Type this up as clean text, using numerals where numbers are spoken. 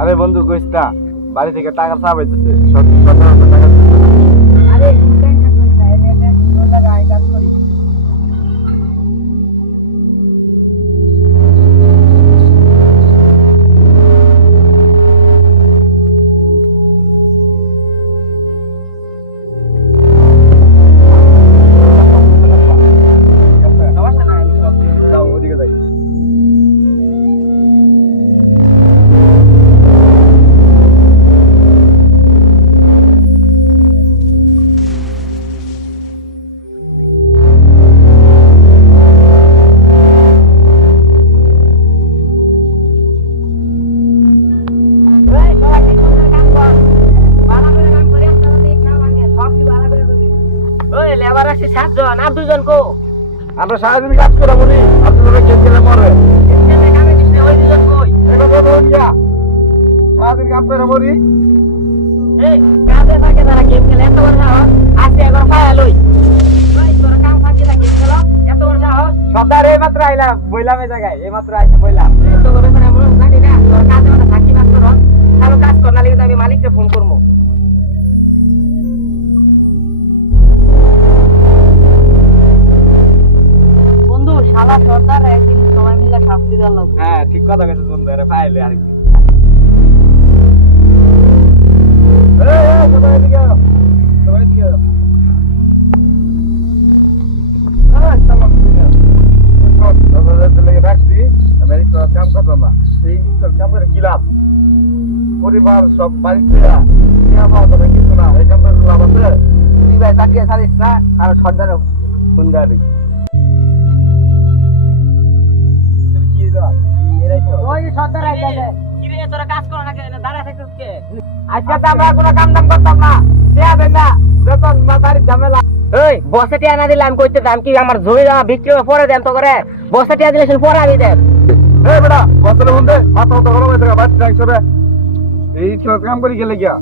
আরে বন্ধু কইস না, বাড়ি থেকে টাকা চাপাইতেছে, 17,000 টাকা। আরে টেনশন করিস না, এনে এনে সুন্দর লাগা আই কাজ করি। সমস্যা নাই, আমি সব দিয়ে দেব। যাও ওদিকে যাই। এই সবাই ঠিক করে কাম কর। ভালো করে কাম করে আপনারা ঠিক না ভাঙে, সব কি ভালো করে করবি। ওই লেবার আছে 7 জন, আর 2 জন কো? আমরা সারাদিন কাজ করে বলি, আপনারা গেম খেলে মরে। এখানে কামে দিছে ওই 2 জন কই? এটা তো বল গিয়া, সারাদিন কাজ করে মরি। এই কাজে থাকে তারা গেম খেলে, এত বড় সাহস আজকে একবার ফায়া লই। ভাই তোরা কাম ফাঁকি না গেম খেলো, এত বড় সাহস। সর্দার এই মাত্র আইলাম, বইলাম এই জায়গায়, এই মাত্র আইছি বইলাম। এই তো করে ফেরা মনে জানি না, তোর কাজে মানে ফাঁকি মাছ করো। ভালো কাজ কর, নালে কিন্তু আমি মালিককে ফোন করবো। বন্ধু শালা সর্দার একদিন সবাই মিলে শাস্তি দেওয়া লাগবে। হ্যাঁ ঠিক কথা কইছিস বন্ধু, আরে ফাইলে আরেকদিন। সবাই এদিকে আও, সবাই এদিকে আও। চলো, আপনাদের লেগে রাখছি, আমি এই তো কাম করতাম না। এই কাম করে কি লাভ? পরিবার সব বাড়িতে পাওয়া যাবে কিছু না, এই কাম করে লাভ আছে? তুই ভাই তাকিয়ে ছাড়িস না, আর সর্দারও সুন্দর কি দাও এরাই তো। ওই সর্দার আইতাছে। কি রে তোরা কাজ করো না কেন? দাঁড়া থাকিস কে? আজকে তো আমরা কোনো কাম দাম করতাম না, দেয়া দেন না, যখন মাথার ঝামেলা। এই বসে টিয়া না দিলে আমি কইতে দাম কি আমার জমি জমা বিক্রি করে পরে দেন তো করে। বসে টিয়া দিলে শুধু পরে আমি দেন। এই বেটা বসলে বন্ধে মাথা গরম হয়ে থাকা বাচ্চা হিসেবে এই কাম করে গেলে গিয়া